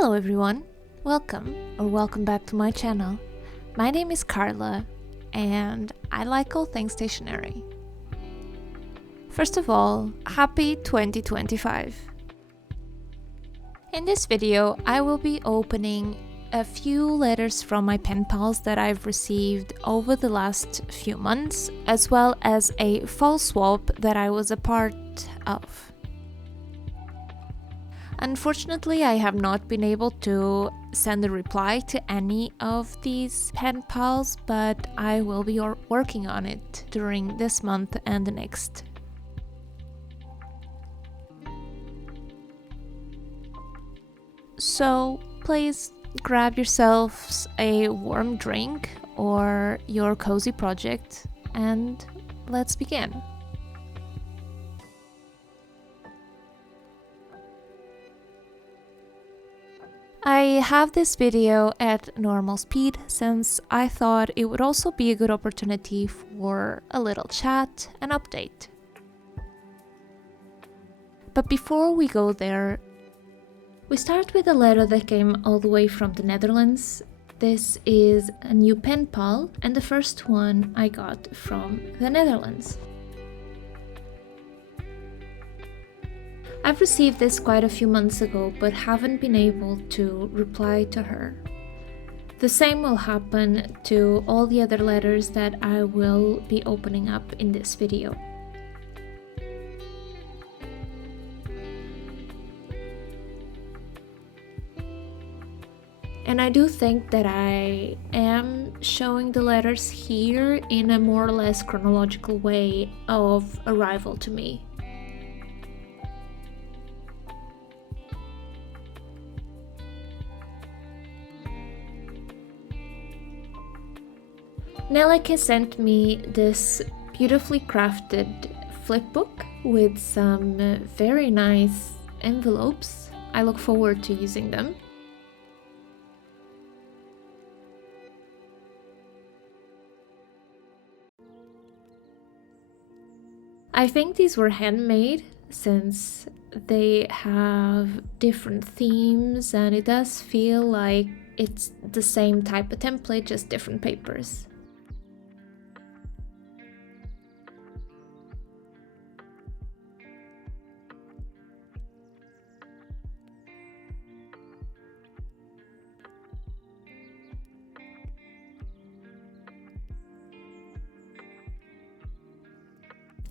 Hello everyone, welcome back to my channel. My name is Carla and I like all things stationery. First of all, happy 2025! In this video I will be opening a few letters from my pen pals that I've received over the last few months, as well as a fall swap that I was a part of. Unfortunately, I have not been able to send a reply to any of these pen pals, but I will be working on it during this month and the next. So please grab yourselves a warm drink or your cozy project and let's begin. I have this video at normal speed since I thought it would also be a good opportunity for a little chat and update. But before we go there, we start with a letter that came all the way from the Netherlands. This is a new pen pal and the first one I got from the Netherlands. I've received this quite a few months ago, but haven't been able to reply to her. The same will happen to all the other letters that I will be opening up in this video. And I do think that I am showing the letters here in a more or less chronological way of arrival to me. Nelleke sent me this beautifully crafted flipbook with some very nice envelopes. I look forward to using them. I think these were handmade since they have different themes and it does feel like it's the same type of template, just different papers.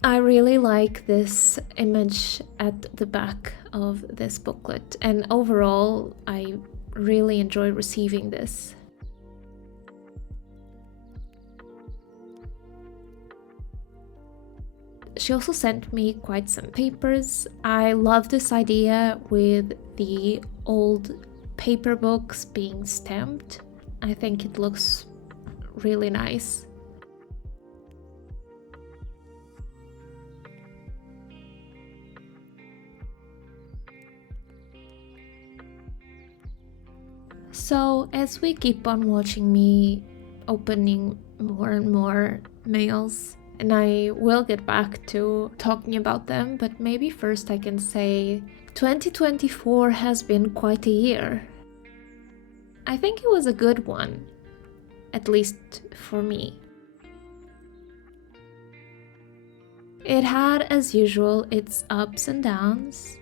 I really like this image at the back of this booklet, and overall I really enjoy receiving this. She also sent me quite some papers. I love this idea with the old paper books being stamped. I think it looks really nice. So as we keep on watching me opening more and more mails, and I will get back to talking about them, but maybe first I can say 2024 has been quite a year. I think it was a good one, at least for me. It had, as usual, its ups and downs,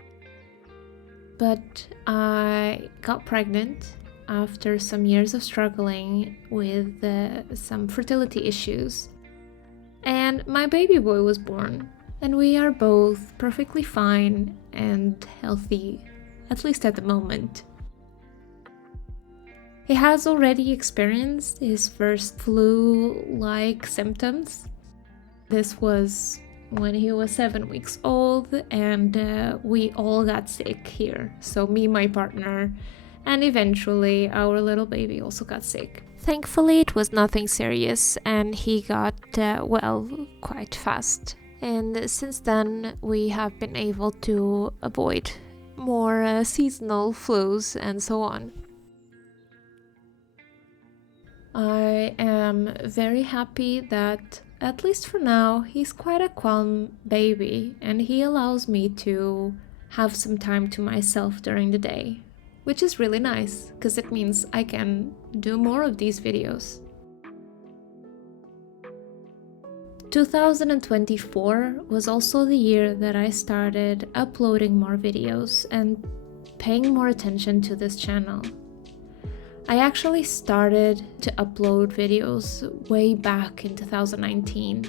but I got pregnant after some years of struggling with some fertility issues. And my baby boy was born, and we are both perfectly fine and healthy, at least at the moment. He has already experienced his first flu-like symptoms. This was when he was 7 weeks old, and we all got sick here. So me, my partner, and eventually our little baby also got sick. Thankfully it was nothing serious and he got well quite fast. And since then we have been able to avoid more seasonal flus and so on. I am very happy that, at least for now, he's quite a calm baby and he allows me to have some time to myself during the day. which is really nice because it means I can do more of these videos. 2024 was also the year that I started uploading more videos and paying more attention to this channel. I actually started to upload videos way back in 2019.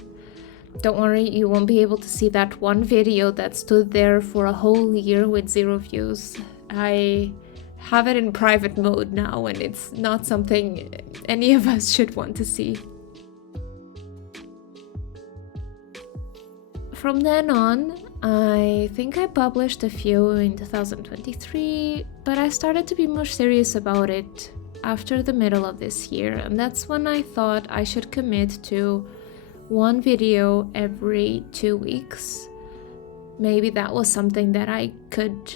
Don't worry, you won't be able to see that one video that stood there for a whole year with 0 views. I have it in private mode now, and it's not something any of us should want to see. From then on, I think I published a few in 2023, but I started to be more serious about it after the middle of this year, and that's when I thought I should commit to one video every 2 weeks. Maybe that was something that I could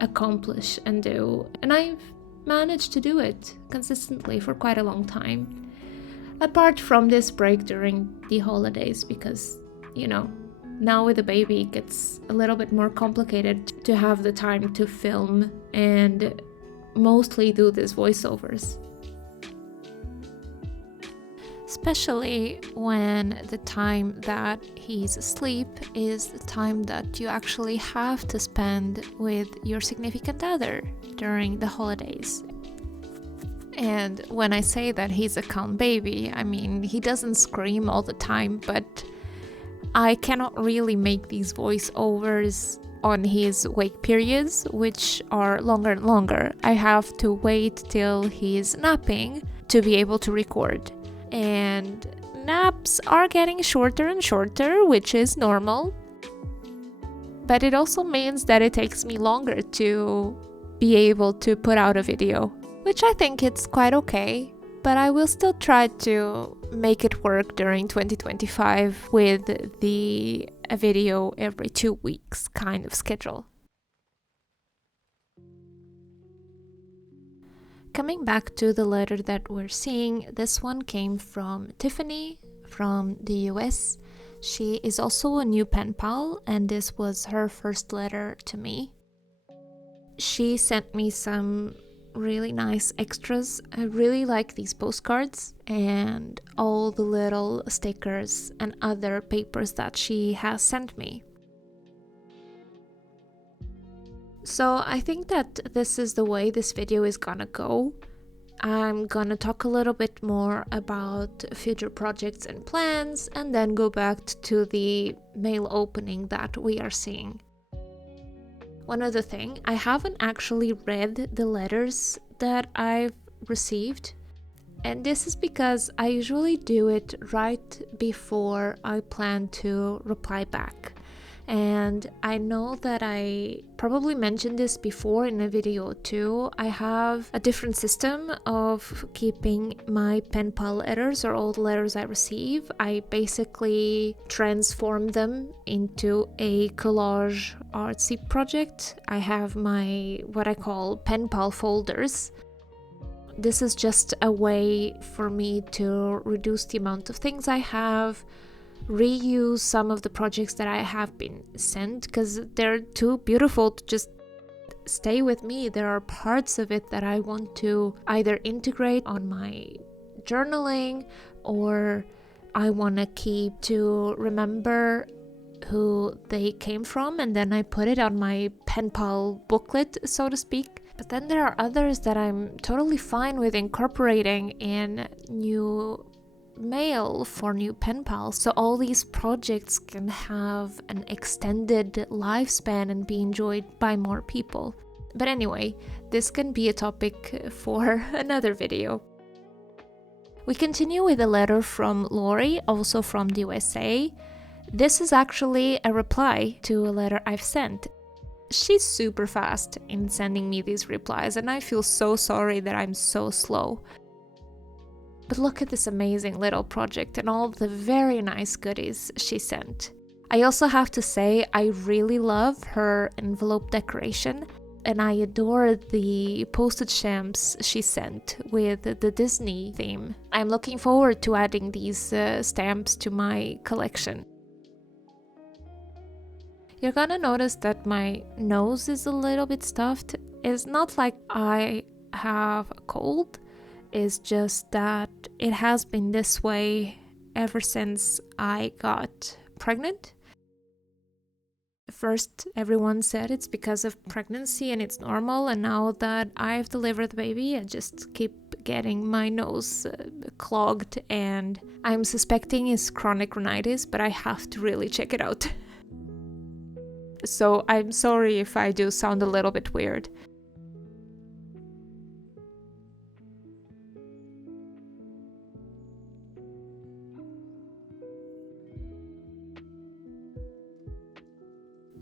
accomplish and do, and I've managed to do it consistently for quite a long time. Apart from this break during the holidays, because, you know, now with a baby it gets a little bit more complicated to have the time to film and mostly do these voiceovers. Especially when the time that he's asleep is the time that you actually have to spend with your significant other during the holidays. And when I say that he's a calm baby, I mean he doesn't scream all the time, but I cannot really make these voiceovers on his wake periods, which are longer and longer. I have to wait till he's napping to be able to record. And naps are getting shorter and shorter, which is normal. But it also means that it takes me longer to be able to put out a video, which I think it's quite okay. But I will still try to make it work during 2025 with the a video every 2 weeks kind of schedule. Coming back to the letter that we're seeing, this one came from Tiffany from the US. She is also a new pen pal, and this was her first letter to me. She sent me some really nice extras. I really like these postcards and all the little stickers and other papers that she has sent me. So I think that this is the way this video is gonna go. I'm gonna talk a little bit more about future projects and plans, and then go back to the mail opening that we are seeing. One other thing, I haven't actually read the letters that I've received, and this is because I usually do it right before I plan to reply back. And I know that I probably mentioned this before in a video too. I have a different system of keeping my pen pal letters, or all the letters I receive. I basically transform them into a collage artsy project. I have my what I call pen pal folders. This is just a way for me to reduce the amount of things I have, reuse some of the projects that I have been sent, because they're too beautiful to just stay with me. There are parts of it that I want to either integrate on my journaling, or I want to keep to remember who they came from, and then I put it on my pen pal booklet, so to speak. But then there are others that I'm totally fine with incorporating in new mail for new pen pals, so all these projects can have an extended lifespan and be enjoyed by more people. But anyway, this can be a topic for another video. We continue with a letter from Lori, also from the USA. This is actually a reply to a letter I've sent. She's super fast in sending me these replies, and I feel so sorry that I'm so slow. But look at this amazing little project and all the very nice goodies she sent. I also have to say I really love her envelope decoration, and I adore the postage stamps she sent with the Disney theme. I'm looking forward to adding these stamps to my collection. You're gonna notice that my nose is a little bit stuffed. It's not like I have a cold, it's just that it has been this way ever since I got pregnant. First, everyone said it's because of pregnancy and it's normal, and now that I've delivered the baby, I just keep getting my nose clogged, and I'm suspecting it's chronic rhinitis, but I have to really check it out. So I'm sorry if I do sound a little bit weird.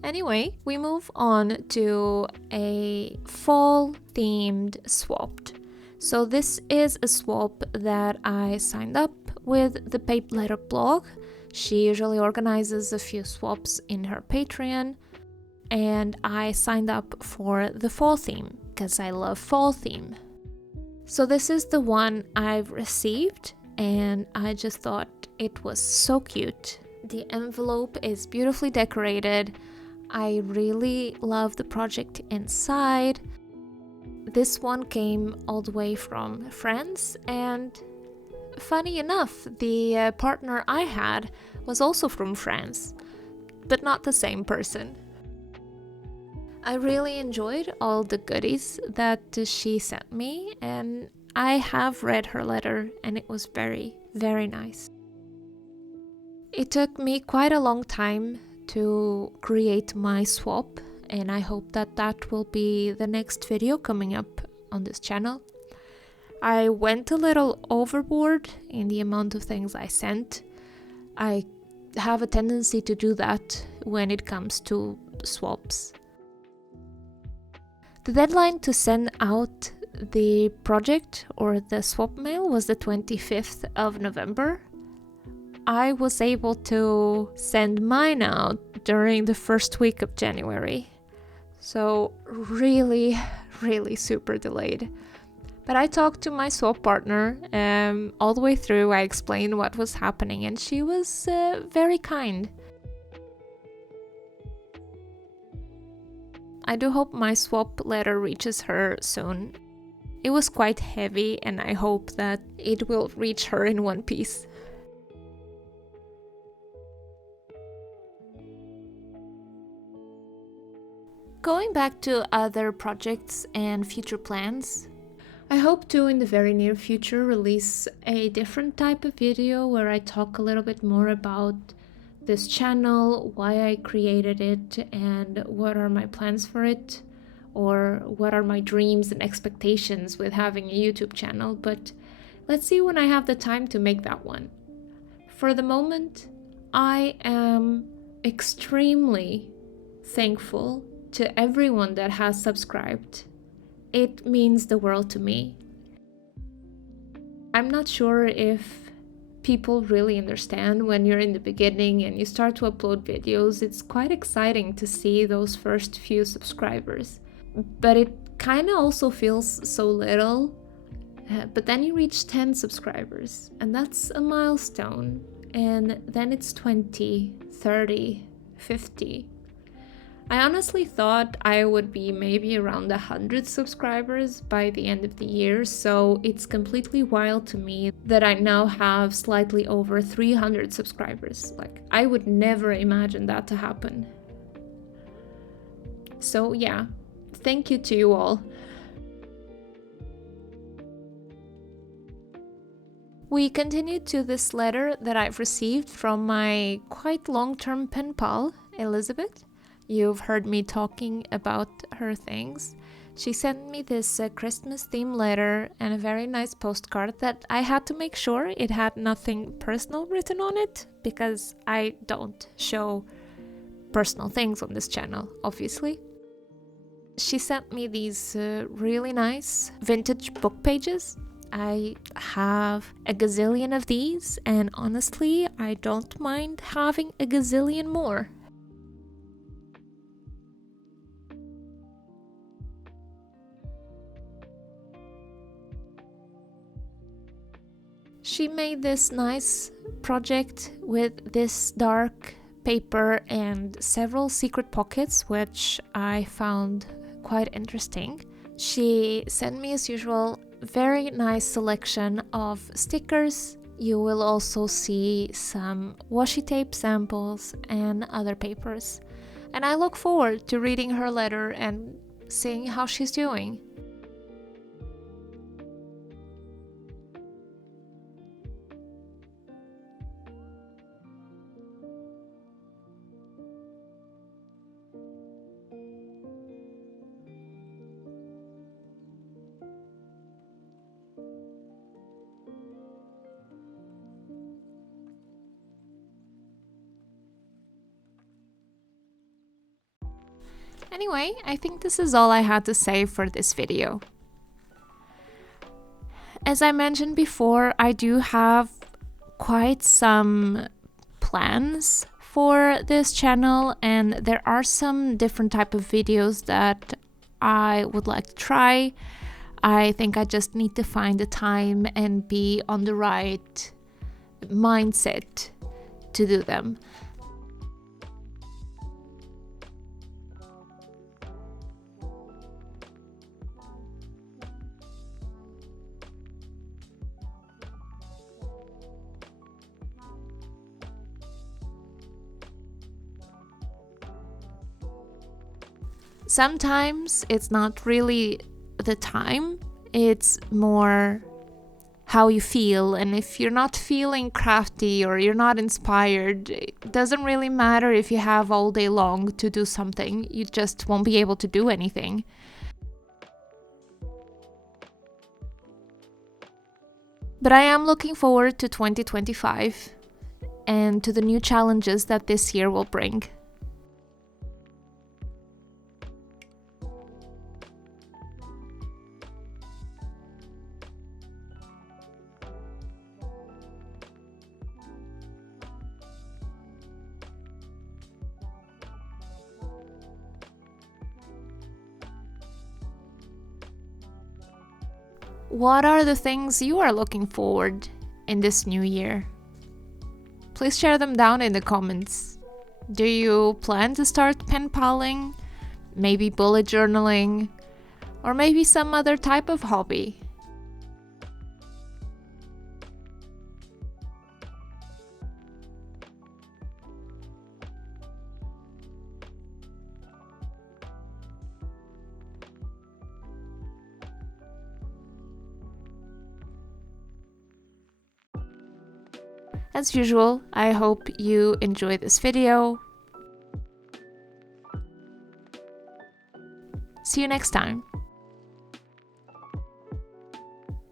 Anyway, we move on to a fall themed swap. So this is a swap that I signed up with the Paper Letter blog. She usually organizes a few swaps in her Patreon, and I signed up for the fall theme because I love fall theme. So this is the one I've received, and I just thought it was so cute. The envelope is beautifully decorated. I really love the project inside. This one came all the way from France, and funny enough, the partner I had was also from France, but not the same person. I really enjoyed all the goodies that she sent me, and I have read her letter, and it was very, very nice. It took me quite a long time to create my swap, and I hope that that will be the next video coming up on this channel. I went a little overboard in the amount of things I sent. I have a tendency to do that when it comes to swaps. The deadline to send out the project or the swap mail was the 25th of November. I was able to send mine out during the first week of January. So really, really super delayed. But I talked to my swap partner all the way through. I explained what was happening, and she was very kind. I do hope my swap letter reaches her soon. It was quite heavy, and I hope that it will reach her in one piece. Going back to other projects and future plans, I hope to in the very near future release a different type of video where I talk a little bit more about this channel, why I created it, and what are my plans for it, or what are my dreams and expectations with having a YouTube channel. But let's see when I have the time to make that one. For the moment, I am extremely thankful to everyone that has subscribed. It means the world to me. I'm not sure if people really understand when you're in the beginning and you start to upload videos. It's quite exciting to see those first few subscribers, but it kind of also feels so little. But then you reach 10 subscribers, and that's a milestone, and then it's 20, 30, 50. I honestly thought I would be maybe around 100 subscribers by the end of the year, so it's completely wild to me that I now have slightly over 300 subscribers. Like, I would never imagine that to happen. So yeah, thank you to you all. We continue to this letter that I've received from my quite long-term pen pal, Elizabeth. You've heard me talking about her things. She sent me this Christmas theme letter and a very nice postcard that I had to make sure it had nothing personal written on it, because I don't show personal things on this channel, obviously. She sent me these really nice vintage book pages. I have a gazillion of these, and honestly, I don't mind having a gazillion more. She made this nice project with this dark paper and several secret pockets, which I found quite interesting. She sent me, as usual, very nice selection of stickers. You will also see some washi tape samples and other papers. And I look forward to reading her letter and seeing how she's doing. Anyway, I think this is all I had to say for this video. As I mentioned before, I do have quite some plans for this channel, and there are some different type of videos that I would like to try. I think I just need to find the time and be on the right mindset to do them. Sometimes it's not really the time, it's more how you feel. And if you're not feeling crafty or you're not inspired, it doesn't really matter if you have all day long to do something. You just won't be able to do anything. But I am looking forward to 2025 and to the new challenges that this year will bring. What are the things you are looking forward in this new year? Please share them down in the comments. Do you plan to start pen paling? Maybe bullet journaling? Or maybe some other type of hobby? As usual, I hope you enjoy this video. See you next time.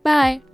Bye!